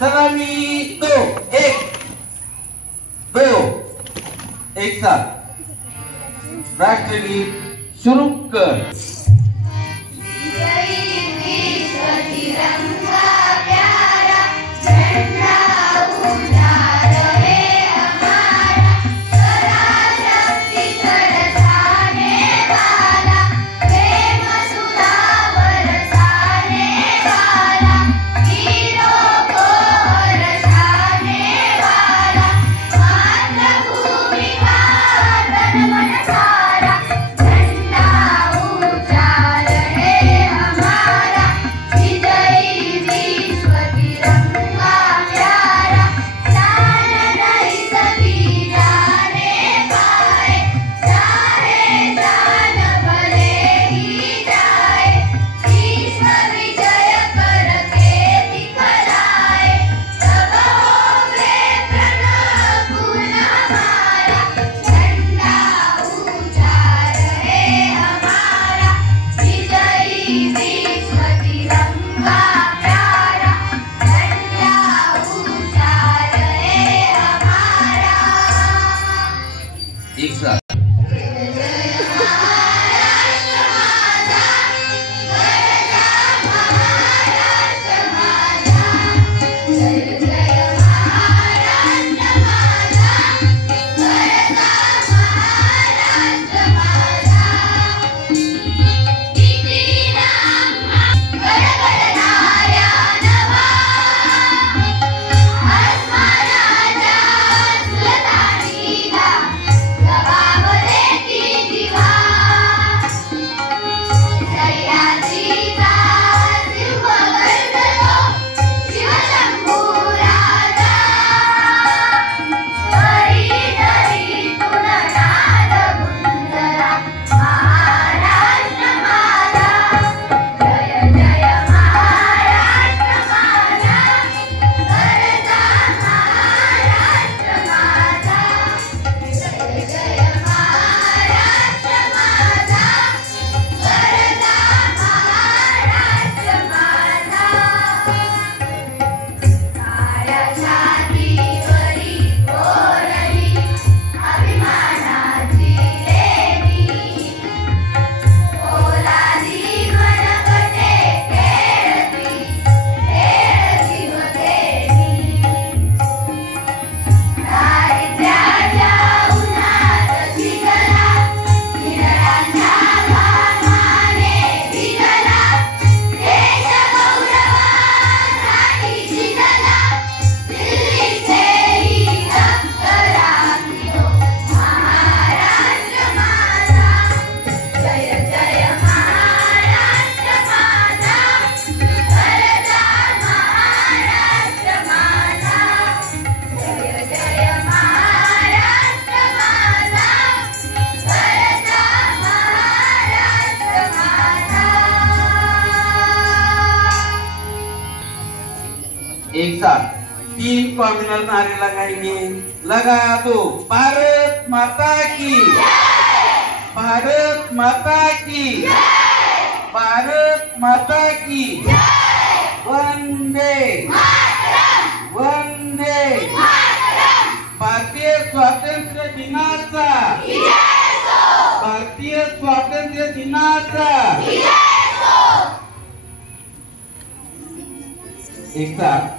सलामी दो, एक दो, एक साथ राष्ट्रगीत शुरू कर। एक साथ एक साथ 3 कॉम्युनल नारे लगाएंगे। लगा दो। भारत माता की जय, भारत माता की जय, भारत माता की जय, वंदे मातरम, वंदे मातरम। भारतीय स्वातंत्र्य दिनाचा विजय असो, भारतीय स्वातंत्र्य दिनाचा विजय असो। एक साथ